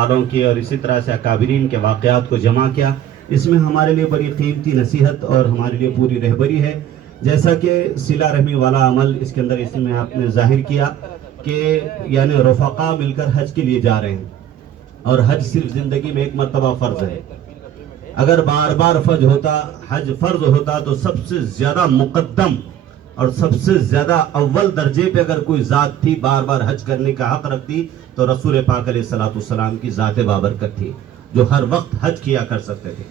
والوں کی اور اسی طرح سے اکابرین کے واقعات کو جمع کیا. اس میں ہمارے لیے بڑی قیمتی نصیحت اور ہمارے لیے پوری رہبری ہے. جیسا کہ صلہ رحمی والا عمل اس کے اندر اس میں آپ نے ظاہر کیا کہ یعنی رفقا مل کر حج کے لیے جا رہے ہیں، اور حج صرف زندگی میں ایک مرتبہ فرض ہے. اگر بار بار حج فرض ہوتا تو سب سے زیادہ مقدم اور سب سے زیادہ اول درجے پہ اگر کوئی ذات تھی بار بار حج کرنے کا حق رکھتی تو رسول پاک علیہ السلام کی ذات بابرکت تھی، جو ہر وقت حج کیا کر سکتے تھے.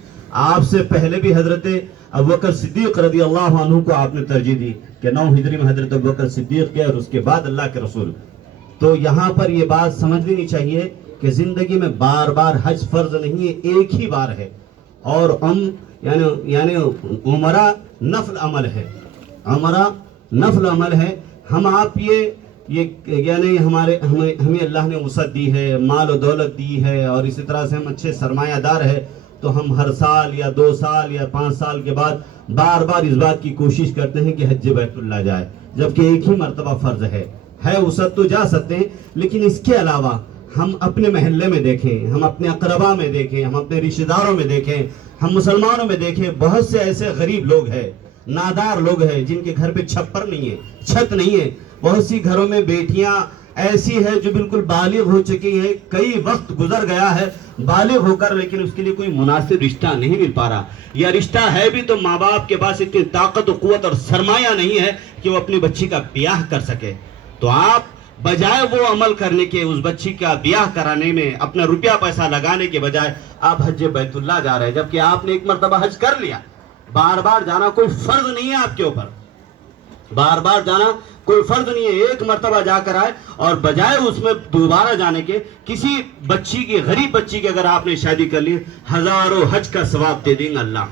آپ سے پہلے بھی حضرت ابوبکر صدیق رضی اللہ عنہ کو آپ نے ترجیح دی کہ 9 ہجری میں حضرت ابوبکر صدیق کے اور اس کے بعد اللہ کے رسول. تو یہاں پر یہ بات سمجھ لینی چاہیے کہ زندگی میں بار بار حج فرض نہیں ہے، ایک ہی بار ہے. اور یعنی عمرہ نفل عمل ہے، عمرہ نفل عمل ہے. ہم آپ یہ یعنی ہمیں اللہ نے وسعت دی ہے، مال و دولت دی ہے، اور اسی طرح سے ہم اچھے سرمایہ دار ہے، تو ہم ہر سال یا 2 سال یا 5 سال کے بعد بار بار اس بات کی کوشش کرتے ہیں کہ حج بیت اللہ جائے، جبکہ ایک ہی مرتبہ فرض ہے. وسعت تو جا سکتے ہیں، لیکن اس کے علاوہ ہم اپنے محلے میں دیکھیں، ہم اپنے اقربا میں دیکھیں، ہم اپنے رشتہ داروں میں دیکھیں، ہم مسلمانوں میں دیکھیں، بہت سے ایسے غریب لوگ ہیں، نادار لوگ ہیں جن کے گھر پہ چھپر نہیں ہے، چھت نہیں ہے. بہت سی گھروں میں بیٹیاں ایسی ہے جو بالکل بالغ ہو چکی ہیں، کئی وقت گزر گیا ہے بالغ ہو کر، لیکن اس کے لیے کوئی مناسب رشتہ نہیں مل پا رہا، یا رشتہ ہے بھی تو ماں باپ کے پاس اتنی طاقت و قوت اور سرمایہ نہیں ہے کہ وہ اپنی بچی کا بیاہ کر سکے. تو آپ بجائے وہ عمل کرنے کے، اس بچی کا بیاہ کرانے میں اپنا روپیہ پیسہ لگانے کے بجائے آپ حج بیت اللہ جا رہے ہیں، جبکہ آپ نے ایک مرتبہ حج کر لیا. بار بار جانا کوئی فرض نہیں ہے آپ کے اوپر، بار بار جانا کوئی فرض نہیں ہے. ایک مرتبہ جا کر آئے، اور بجائے اس میں دوبارہ جانے کے کسی بچی کی، غریب بچی کی اگر آپ نے شادی کر لی، ہزاروں حج کا ثواب دے دیں گے اللہ،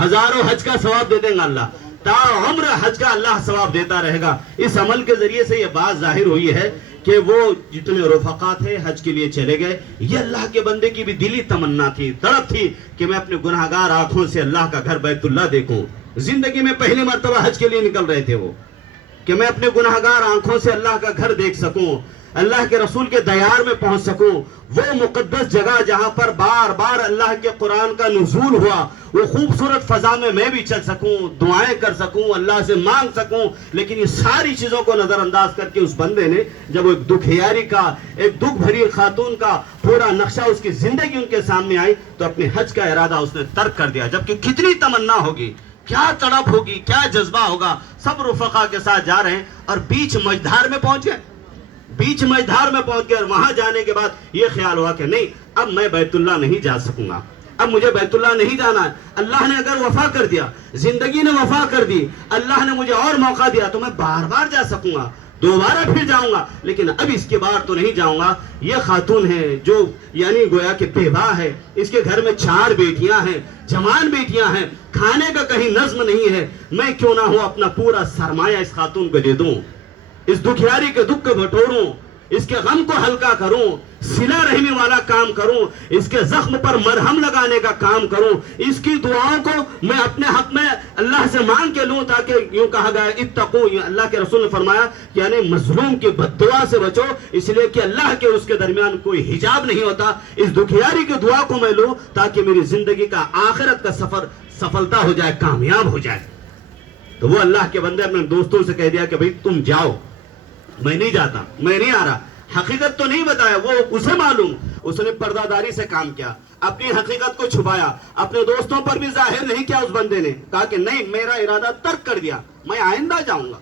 ہزاروں حج کا ثواب دے دیں گے اللہ، تا عمر حج کا اللہ ثواب دیتا رہے گا. اس عمل کے ذریعے سے یہ بات ظاہر ہوئی ہے کہ وہ جتنے رفقا تھے حج کے لیے چلے گئے. یہ اللہ کے بندے کی بھی دلی تمنا تھی، تڑپ تھی کہ میں اپنے گناہگار آنکھوں سے اللہ کا گھر بیت اللہ دیکھوں. زندگی میں پہلی مرتبہ حج کے لیے نکل رہے تھے وہ، کہ میں اپنے گناہگار آنکھوں سے اللہ کا گھر دیکھ سکوں، اللہ کے رسول کے دیار میں پہنچ سکوں، وہ مقدس جگہ جہاں پر بار بار اللہ کے قرآن کا نزول ہوا، وہ خوبصورت فضا میں بھی چل سکوں، دعائیں کر سکوں، اللہ سے مانگ سکوں. لیکن یہ ساری چیزوں کو نظر انداز کر کے اس بندے نے جب ایک دکھیاری کا، ایک دکھ بھری خاتون کا پورا نقشہ اس کی زندگی ان کے سامنے آئی، تو اپنے حج کا ارادہ اس نے ترک کر دیا. جبکہ کتنی تمنا ہوگی، کیا تڑپ ہوگی، کیا جذبہ ہوگا. سب رفقا کے ساتھ جا رہے ہیں اور بیچ مجدھار میں پہنچ گئے، بیچ مجدھار میں پہنچ گئے، اور وہاں جانے کے بعد یہ خیال ہوا کہ نہیں، اب میں بیت اللہ نہیں جا سکوں گا، اب مجھے بیت اللہ نہیں جانا ہے. اللہ نے اگر وفا کر دیا، زندگی نے وفا کر دی، اللہ نے مجھے اور موقع دیا تو میں بار بار جا سکوں گا، دوبارہ پھر جاؤں گا، لیکن اب اس کے بار تو نہیں جاؤں گا. یہ خاتون ہے جو یعنی گویا کہ بیوہ ہے، اس کے گھر میں 4 بیٹیاں ہیں، جوان بیٹیاں ہیں، کھانے کا کہیں نظم نہیں ہے. میں کیوں نہ ہوں اپنا پورا سرمایہ اس خاتون کو دے دوں، اس دکھیاری کے دکھ کو بٹوروں، اس کے غم کو ہلکا کروں، صلہ رحمی والا کام کروں، اس کے زخم پر مرہم لگانے کا کام کروں، اس کی دعاؤں کو میں اپنے حق میں اللہ سے مانگ کے لوں، تاکہ یوں کہا گیا اتقو، اللہ کے رسول نے فرمایا یعنی مظلوم کی بد دعا سے بچو، اس لیے کہ اللہ کے اس کے درمیان کوئی حجاب نہیں ہوتا. اس دکھیاری کی دعا کو میں لوں تاکہ میری زندگی کا آخرت کا سفر سفلتا ہو جائے، کامیاب ہو جائے. تو وہ اللہ کے بندے اپنے دوستوں سے کہہ دیا کہ بھئی تم جاؤ، میں نہیں جاتا، میں نہیں آ رہا. حقیقت تو نہیں بتایا، وہ اسے معلوم، اس نے پردہ داری سے کام کیا، اپنی حقیقت کو چھپایا، اپنے دوستوں پر بھی ظاہر نہیں کیا. اس بندے نے کہا کہ نہیں، میرا ارادہ ترک کر دیا، میں آئندہ جاؤں گا،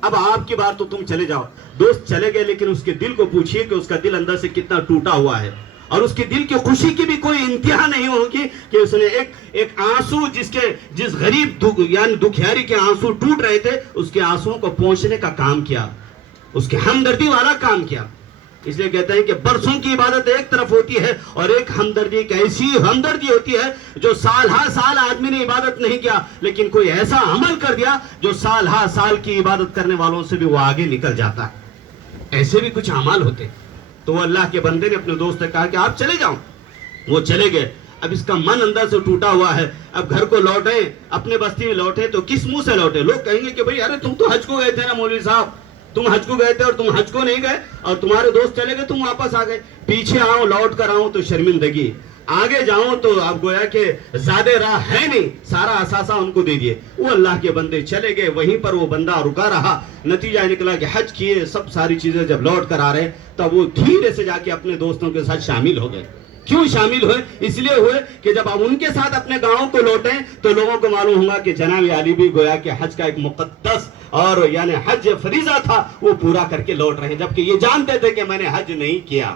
اب آپ کی بار تو تم چلے جاؤ. دوست چلے گئے، لیکن اس کے دل کو پوچھئے کہ اس کا دل اندر سے کتنا ٹوٹا ہوا ہے، اور اس کے دل کی خوشی کی بھی کوئی انتہا نہیں ہوگی کہ اس نے ایک آنسو، جس غریب یعنی دکھیاری کے آنسو ٹوٹ رہے تھے، اس کے آنسوؤں کو پہنچنے کا کام کیا، اس کے ہمدردی والا کام کیا. اس لیے کہتے ہیں کہ برسوں کی عبادت ایک طرف ہوتی ہے، اور ایک ہمدردی، ایک ایسی ہمدردی ہوتی ہے جو سال ہر سال آدمی نے عبادت نہیں کیا، لیکن کوئی ایسا عمل کر دیا جو سال ہر سال کی عبادت کرنے والوں سے بھی وہ آگے نکل جاتا ہے. ایسے بھی کچھ اعمال ہوتے. تو وہ اللہ کے بندے نے اپنے دوست سے کہا کہ آپ چلے جاؤ. وہ چلے گئے. اب اس کا من اندر سے ٹوٹا ہوا ہے. اب گھر کو لوٹے، اپنے بستی میں لوٹے تو کس منہ سے لوٹے؟ لوگ کہیں گے کہ بھئی ارے تم تو حج کو گئے تھے نا مولوی صاحب، تم حج کو گئے تھے اور تم حج کو نہیں گئے اور تمہارے دوست چلے گئے تم واپس آ گئے. پیچھے آؤں لوٹ کر آؤں تو شرمندگی, آگے جاؤں تو اب گویا کہ زیادہ راہ ہے نہیں, سارا اثاثہ ان کو دے دیے. وہ اللہ کے بندے چلے گئے, وہیں پر وہ بندہ رکا رہا. نتیجہ نکلا کہ حج کیے سب ساری چیزیں جب لوٹ کر آ رہے تب وہ دھیرے سے جا کے اپنے دوستوں کے ساتھ شامل ہو گئے. کیوں شامل ہوئے؟ اس لیے ہوئے کہ جب آپ ان کے ساتھ اپنے گاؤں کو لوٹیں تو لوگوں کو معلوم ہوگا کہ جناب علی بھی گویا کہ حج کا ایک مقدس اور یعنی حج فریضہ تھا وہ پورا کر کے لوٹ رہے ہیں, جبکہ یہ جانتے تھے کہ میں نے حج نہیں کیا,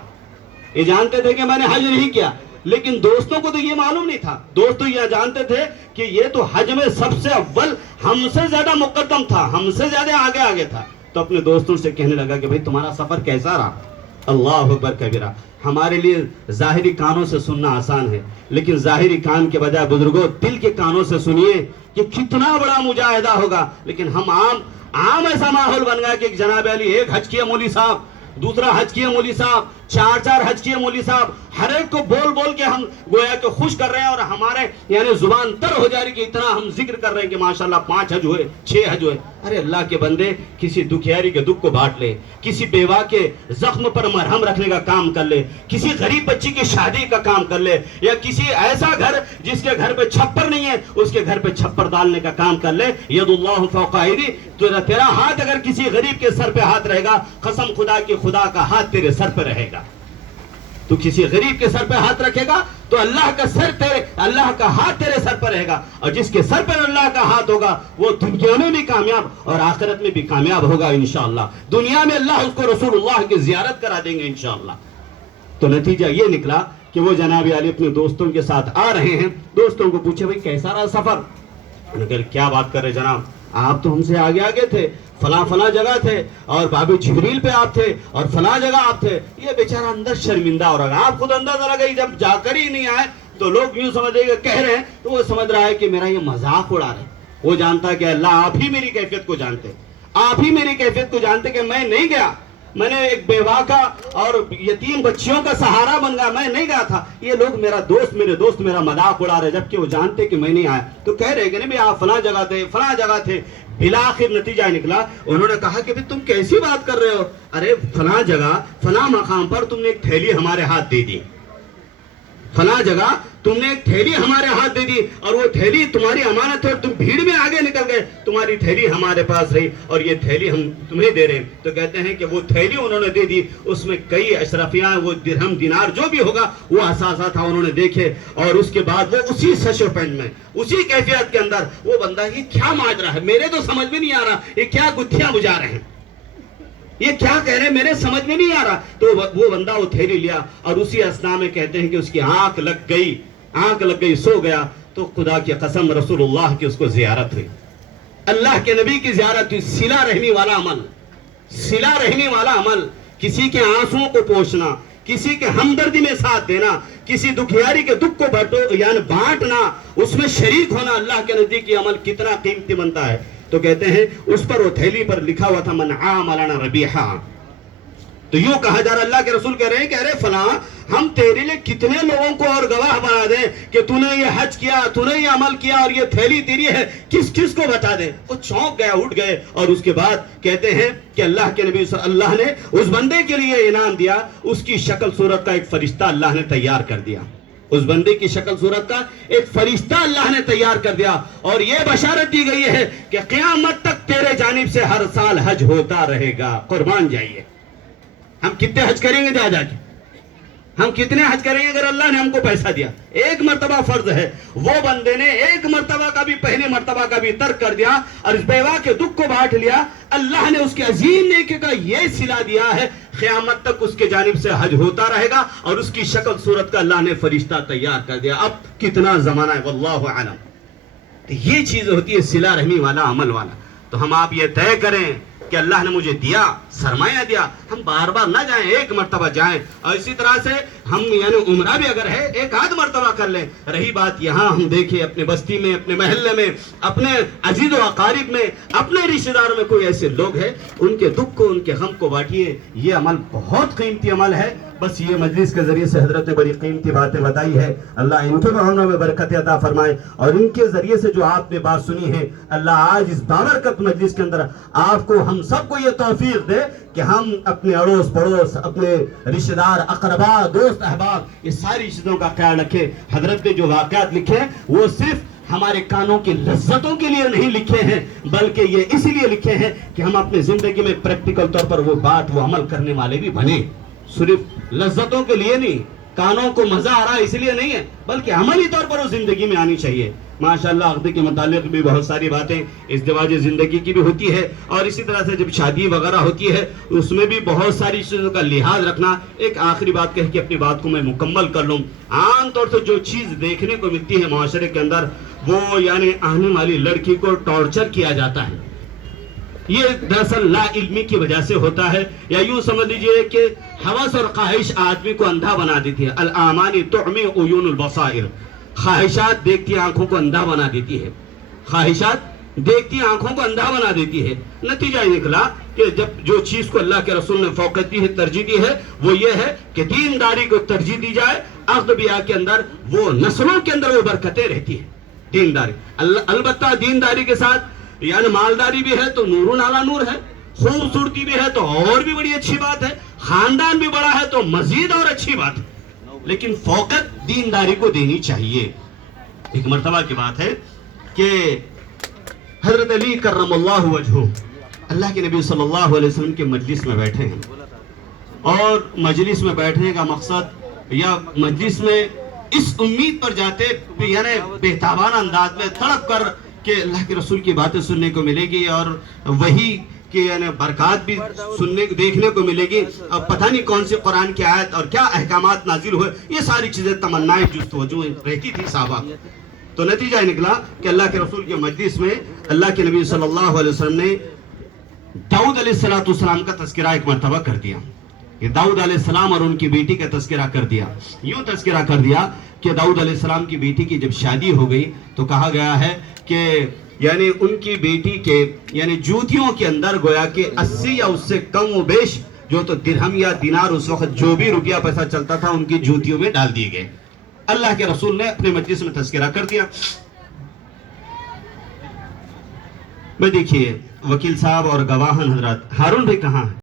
یہ جانتے تھے کہ میں نے حج نہیں کیا. لیکن دوستوں کو تو یہ معلوم نہیں تھا. دوستوں یہ جانتے تھے کہ یہ تو حج میں سب سے اول ہم سے زیادہ مقدم تھا, ہم سے زیادہ آگے تھا. تو اپنے دوستوں سے کہنے لگا کہ بھئی تمہارا سفر کیسا رہا؟ اللہ اکبر کبیرہ. ہمارے لیے ظاہری کانوں سے سننا آسان ہے, لیکن ظاہری کان کے بجائے بزرگوں دل کے کانوں سے سنیے کہ کتنا بڑا مجاہدہ ہوگا. لیکن ہم عام ایسا ماحول بن گیا کہ جناب علی ایک حج کیا مولوی صاحب, دوسرا حج کیے مولوی صاحب, چار حج کیے مولوی صاحب, ہر ایک کو بول کے ہم گویا کہ خوش کر رہے ہیں اور ہمارے یعنی زبان تر ہو جا رہی کہ اتنا ہم ذکر کر رہے ہیں کہ ماشاءاللہ 5 حج ہوئے 6 حج ہوئے. ارے اللہ کے بندے کسی دکھیاری کے دکھ کو بانٹ لے, کسی بیوہ کے زخم پر مرہم رکھنے کا کام کر لے, کسی غریب بچی کی شادی کا کام کر لے, یا کسی ایسا گھر جس کے گھر پہ چھپر نہیں ہے اس کے گھر پہ چھپر ڈالنے کا کام کر لے. ید اللہ فوق ایدی, تو تیرا ہاتھ اگر کسی غریب کے سر پہ ہاتھ رہے گا قسم خدا کی خدا کا ہاتھ تیرے سر پہ رہے گا. تو کسی غریب کے سر پہ ہاتھ رکھے گا تو اللہ کا ہاتھ تیرے سر پر رہے گا, اور جس کے سر پر اللہ کا ہاتھ ہوگا وہ دنیا میں بھی کامیاب اور آخرت میں بھی کامیاب ہوگا انشاءاللہ. دنیا میں اللہ اس کو رسول اللہ کی زیارت کرا دیں گے انشاءاللہ. تو نتیجہ یہ نکلا کہ وہ جناب علی اپنے دوستوں کے ساتھ آ رہے ہیں. دوستوں کو پوچھے بھئی کیسا رہا سفر؟ انہوں نے کہا کیا بات کر رہے جناب, آپ تو ہم سے آگے تھے, فلاں جگہ تھے اور باب جبریل پہ آپ تھے اور فلاں جگہ آپ تھے. یہ بیچارہ اندر شرمندہ ہو رہا ہے. آپ خود اندازہ لگائی جب جا کر ہی نہیں آئے تو لوگ یوں سمجھے گا کہہ رہے ہیں تو وہ سمجھ رہا ہے کہ میرا یہ مذاق اڑا رہے. وہ جانتا کہ اللہ آپ ہی میری کیفیت کو جانتے, آپ ہی میری کیفیت کو جانتے کہ میں نہیں گیا, میں نے ایک بیوہ کا اور یتیم بچیوں کا سہارا بن گیا, میں نہیں گیا تھا. یہ لوگ میرے دوست میرا مذاق اڑا رہے جبکہ وہ جانتے کہ میں نہیں آیا. تو کہہ رہے کہ نہیں آپ فلاں جگہ تھے. بلاخر نتیجہ نکلا, انہوں نے کہا کہ تم کیسی بات کر رہے ہو؟ ارے فلاں جگہ فلاں مقام پر تم نے ایک تھیلی ہمارے ہاتھ دے دی, فلاں جگہ تم نے ایک تھیلی ہمارے ہاتھ دے دی اور وہ تھیلی تمہاری امانت ہے اور تم بھیڑ میں آگے نکل گئے, تمہاری تھیلی ہمارے پاس رہی اور یہ تھیلی ہم تمہیں دے رہے ہیں. تو کہتے ہیں کہ وہ تھیلی انہوں نے دے دی, اس میں کئی اشرفیاں, وہ درہم دینار جو بھی ہوگا وہ اثاثہ تھا انہوں نے دیکھے. اور اس کے بعد وہ اسی سچ پینٹ میں اسی کیفیت کے اندر وہ بندہ یہ کیا ماج رہا ہے, میرے تو سمجھ میں نہیں آ رہا یہ کیا گتھیاں بجا رہے ہیں, یہ کیا کہہ رہے ہیں میرے سمجھ میں نہیں آ رہا. تو وہ بندہ وہ تھیلی لیا اور اسی اثنا میں کہتے ہیں کہ اس کی آنکھ لگ گئی سو گیا. تو خدا کی قسم رسول اللہ کی اس کو زیارت ہوئی, اللہ کے نبی کی زیارت ہوئی. صلہ رحمی والا عمل, کسی کے آنسوؤں کو پوچھنا, کسی کے ہمدردی میں ساتھ دینا, کسی دکھیاری کے دکھ کو بانٹنا, اس میں شریک ہونا اللہ کے نزدیک یہ عمل کتنا قیمتی بنتا ہے. تو کہتے ہیں اس پر وہ تھیلی پر لکھا ہوا تھا من عامل لنا ربیحا. تو یوں کہا جا رہا, اللہ کے رسول کہہ رہے فلاں ہم تیرے لیے کتنے لوگوں کو اور گواہ بنا دیں کہ تو نے یہ حج کیا, تو نے یہ عمل کیا اور یہ تھیلی تیری ہے, کس کو بتا دیں. وہ چونک گیا, اٹھ گئے. اور اس کے بعد کہتے ہیں کہ اللہ کے نبی اللہ نے اس بندے کے لیے انعام دیا, اس کی شکل صورت کا ایک فرشتہ اللہ نے تیار کر دیا, اس بندے کی شکل صورت کا ایک فرشتہ اللہ نے تیار کر دیا. اور یہ بشارت دی گئی ہے کہ قیامت تک تیرے جانب سے ہر سال حج ہوتا رہے گا. قربان جائیے, ہم کتنے حج کریں گے جا کے, ہم کتنے حج کریں گے اگر اللہ نے ہم کو پیسہ دیا. ایک مرتبہ فرض ہے, وہ بندے نے ایک مرتبہ کا بھی پہلے مرتبہ کا بھی ترک کر دیا اور اس بیوہ کے دکھ کو بانٹ لیا. اللہ نے اس کے عظیم نیکی کا یہ صلہ دیا ہے قیامت تک اس کے جانب سے حج ہوتا رہے گا اور اس کی شکل صورت کا اللہ نے فرشتہ تیار کر دیا. اب کتنا زمانہ ہے واللہ اعلم. تو یہ چیز ہوتی ہے صلہ رحمی والا عمل والا. تو ہم آپ یہ طے کریں کہ اللہ نے مجھے دیا, سرمایہ دیا, ہم بار بار نہ جائیں, ایک مرتبہ جائیں. اور اسی طرح سے ہم یعنی عمرہ بھی اگر ہے ایک آدھ مرتبہ کر لیں. رہی بات یہاں ہم دیکھیں اپنے بستی میں, اپنے محلے میں, اپنے عزیز و اقارب میں, اپنے رشتہ داروں میں کوئی ایسے لوگ ہیں, ان کے دکھ کو ان کے غم کو بانٹیے. یہ عمل بہت قیمتی عمل ہے. بس یہ مجلس کے ذریعے سے حضرت نے بڑی قیمتی باتیں بتائی ہے. اللہ ان کے معاملوں میں برکت عطا فرمائے, اور ان کے ذریعے سے جو آپ نے بات سنی ہے, اللہ آج اس بابرکت مجلس کے اندر آپ کو, ہم سب کو یہ توفیق دے کہ ہم اپنے اڑوس پڑوس, اپنے رشتہ دار, اقربا, دوست احباب, یہ ساری چیزوں کا خیال رکھے. حضرت نے جو واقعات لکھے ہیں وہ صرف ہمارے کانوں کی لذتوں کے لیے نہیں لکھے ہیں, بلکہ یہ اس لیے لکھے ہیں کہ ہم اپنے زندگی میں پریکٹیکل طور پر وہ بات, وہ عمل کرنے والے بھی بنے. صرف لذتوں کے لیے نہیں, کانوں کو مزہ آ رہا ہے اس لیے نہیں ہے, بلکہ عملی طور پر وہ زندگی میں آنی چاہیے. ماشاءاللہ عقد کے متعلق بھی بہت ساری باتیں ازدواج زندگی کی بھی ہوتی ہے, اور اسی طرح سے جب شادی وغیرہ ہوتی ہے اس میں بھی بہت ساری چیزوں کا لحاظ رکھنا. ایک آخری بات کہہ کے اپنی بات کو میں مکمل کر لوں. عام طور سے جو چیز دیکھنے کو ملتی ہے معاشرے کے اندر, وہ یعنی آنے والی لڑکی کو ٹارچر کیا جاتا ہے. یہ دراصل لا علمی کی وجہ سے ہوتا ہے, یا یوں سمجھ لیجئے کہ ہوس اور خواہش آدمی کو اندھا بنا دیتی ہے. الامان تعمی عیون البصائر, خواہشات دیکھتی آنکھوں کو اندھا بنا دیتی ہے, خواہشات دیکھتی آنکھوں کو اندھا بنا دیتی ہے. نتیجہ یہ نکلا کہ جب جو چیز کو اللہ کے رسول نے فوقیت دی ہے, ترجیح دی ہے, وہ یہ ہے کہ دینداری کو ترجیح دی جائے. عقد بیاہ کے اندر وہ نسلوں کے اندر وہ برکتیں رہتی ہیں. دینداری, البتہ دینداری کے ساتھ یعنی مالداری بھی ہے تو نور نالا نور ہے, خوبصورتی بھی ہے تو اور بھی بڑی اچھی بات ہے, خاندان بھی بڑا ہے تو مزید اور اچھی بات ہے, لیکن فوقیت دینداری کو دینی چاہیے. ایک مرتبہ کی بات ہے کہ حضرت علی کرم اللہ وجہہ, اللہ کے نبی صلی اللہ علیہ وسلم کے مجلس میں بیٹھے ہیں, اور مجلس میں بیٹھنے کا مقصد یا مجلس میں اس امید پر جاتے یعنی بہتابانہ انداز میں تڑپ کر کہ اللہ کے رسول کی باتیں سننے کو ملے گی, اور وہی کہ یعنی برکات بھی سننے دیکھنے کو ملے گی. اب پتہ نہیں کون سی قرآن کی آیت اور کیا احکامات نازل ہوئے, یہ ساری چیزیں تمنائیں جستجو رہتی تھی صحابہ. تو نتیجہ یہ نکلا کہ اللہ کے رسول کے مجلس میں اللہ کے نبی صلی اللہ علیہ وسلم نے داؤد علیہ السلام کا تذکرہ ایک مرتبہ کر دیا. یہ داؤد علیہ السلام اور ان کی بیٹی کا تذکرہ کر دیا. یوں تذکرہ کر دیا کہ داؤد علیہ السلام کی بیٹی کی جب شادی ہو گئی تو کہا گیا ہے کہ یعنی ان کی بیٹی کے یعنی جوتیوں کے اندر گویا کہ 80 یا اس سے کم و بیش جو تو درہم یا دینار اس وقت جو بھی روپیہ پیسہ چلتا تھا ان کی جوتیوں میں ڈال دیے گئے. اللہ کے رسول نے اپنے مجلس میں تذکرہ کر دیا. میں دیکھیے وکیل صاحب اور گواہن حضرات, ہارون بھائی کہاں ہیں؟